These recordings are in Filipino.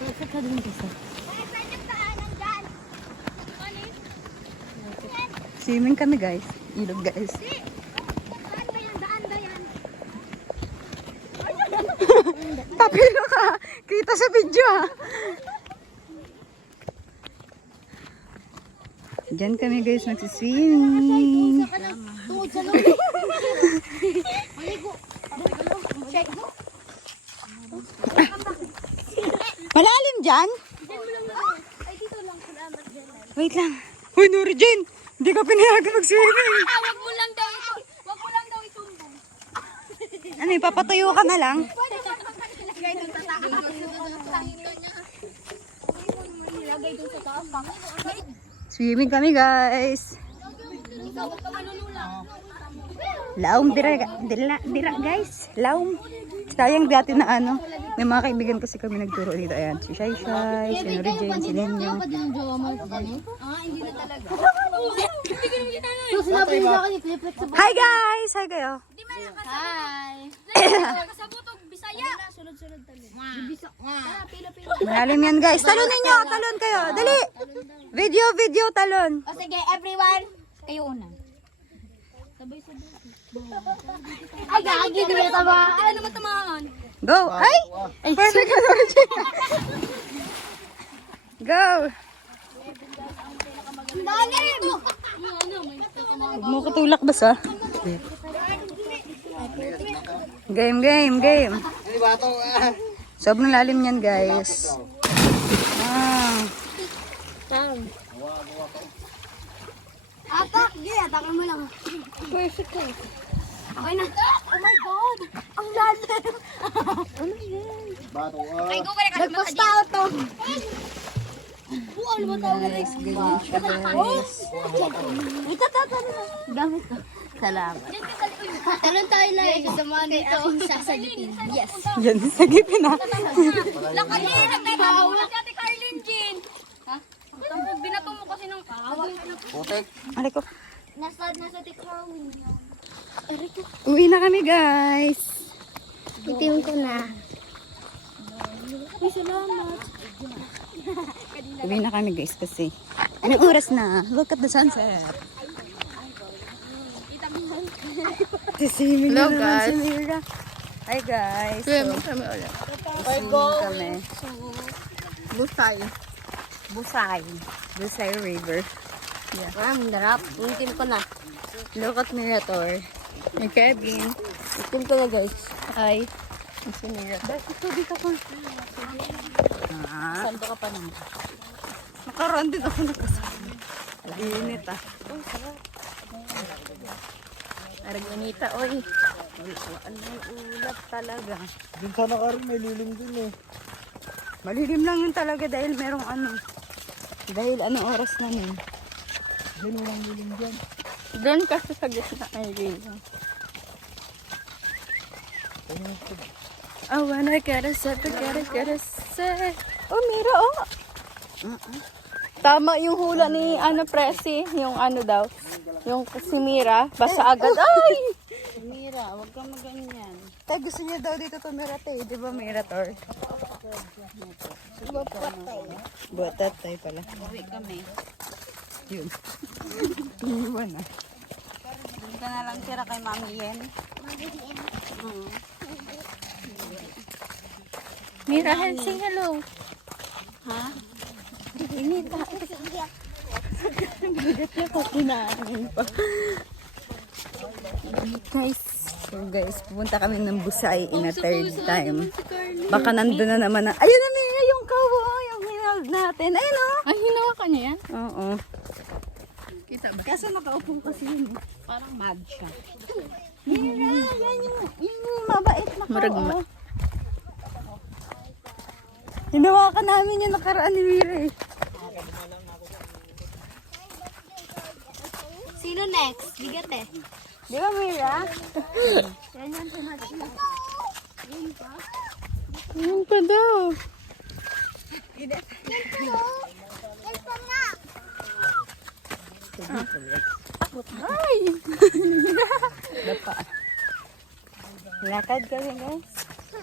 Ikot ka dun isa. Swimming kami guys. Ilog guys. Papilo ka. Kita sa video ha. Diyan kami guys magsiswimming. Tungod sa loob. Check mo. Malalim dyan? Ay, dito lang. Salamat dyan. Wait lang. Uy, Nuri Jane. Hindi ka pinayagan mag-swimming. Wag mo lang daw itumbong. Ano, ipapatuyo ka na lang? Lagay dun sa taas. Lagay dun sa taas. Swimming kami guys. Ikaw, wag ka manunula. Laom dira guys. Laom. Sayang dati na ano. May mga kaibigan kasi kami nagturo dito. Ayan, si Shai Shai, si Nuri Jane, si Nenyo. Hindi na talaga. Sinabi niyo sa akin, i-flip sa Hi guys! Hi kayo. Hi! Kasabutog, Bisaya! Sunod-sunod tayo. Tara, pila-pila. Malalim yan guys. Talon ninyo. Talon kayo. Dali. Video, talon. O sige, everyone. Kayo una. Sabay-sabay. Ay, gagi na yung tama. Ano naman tamaan? Go. Ay! Perfect ka Nuri Jane. Go. Ang lalim! Huwag mo katulak basa. Game. Sobrang lalim yan guys. Atak! Sige, atakin mo lang. Perfect ko. Okay na. Oh my God! Ang lalim! Ay, go ka na kasi nagpasta to. Ano ba tawag na Guys, ganyan siya guys. Ito. Gamit ko. Salamat. Talon tayo lang. Sasamahan dito. Sasagipin. Yes. Yan, sagipin ha. Lakad niya. Nagtatawag si Ate Carlin Jean. Ha? Binato mo kasi ng kaawag. Alay ko. Nasa tikrowin. Uwi na kami guys. Itim ko na. Ay, salamat. Uwi na kami guys kasi. Anong oras na? Look at the sunset. Hello guys. Hi guys. Swimming kami ulit. Swimming kami. Busay River. Ang darap. Itim ko na. Look at Mirator. May Kevin. Itim ko na, guys. Hi. Si Mira. Bakit tubig ako? Saldo ka pa naman. Nakaroon din ako nakasama. Init ah. Aragonita, oy. Ano yung ulap talaga. Dun sana ka rin, may lilim din eh. Malilim lang yun talaga dahil merong ano. Dahil anong oras na nun. Diyan walang lilim dyan. Doon kasi sa gitna ay rin. I wanna get a set, get a set. Oh, Mira, oh. Tama yung hula ni Presi, yung ano daw. Yung si Mira, basa agad. Ay! Mira, huwag kang maganyan. Tay, gusto niya daw dito tumira tay. Di ba Mirator? Botat tay pala. Uwi kami. Yun. Iwan ah. Doon ka na lang tira kay Mami Yen. Mira, say hello. Ha? Inita. Guys, pupunta kami ng Busay in a third time. Baka nandun na naman na. Ayun na Mira, yung kawo, yung hinald natin. Ayun o. Ay, hinawakan niya yan? Oo. Kita ba? Kaso nakaupo kasi yun. Parang mad siya. Mira, yan yung mabait na kawo. Maragma. Hinawakan namin yung nakaraan ni Mira eh. Sino next? Bigat eh. Di ba Mira? Yan pa daw. Ay! Lakad kami guys.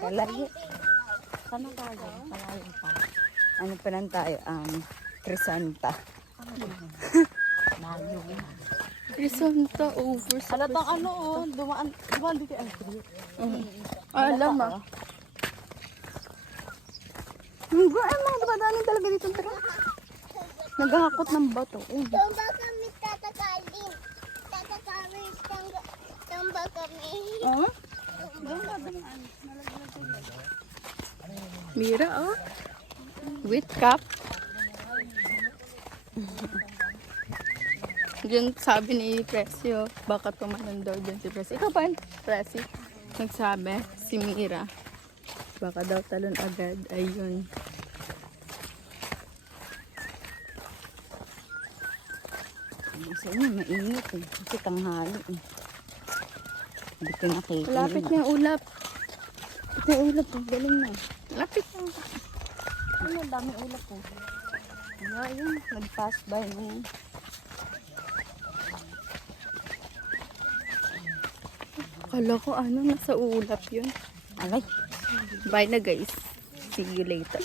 Palayo. Sana tayo? Palayo pa. Ano pa lang tayo? Crisanta. Crisanta over sa Halatang ano oh, dumaan dito ang alam ah. Mga dumadaanin talaga dito. Naghahakot ng bato. Tumba kami tatakalin. Tatakalin. Tumba kami. Oh? Mira oh. With cup. Diyan sabi ni Presi oh, baka tumanan daw dyan si Presi. Ikaw pa, Presi? Nagsabi, si Mira. Baka daw talon agad. Ayun. Sa inyo, mainit eh. Kasi tanghali eh. Hindi ko nakita. Lapit na yung ulap. Ito yung ulap. Galing na. Lapit na. Ano, dami ulap po. Wala yun. Nag-pass by mo. Kala ko ano, nasa ulap yun. Alay. Bye na guys. See you later.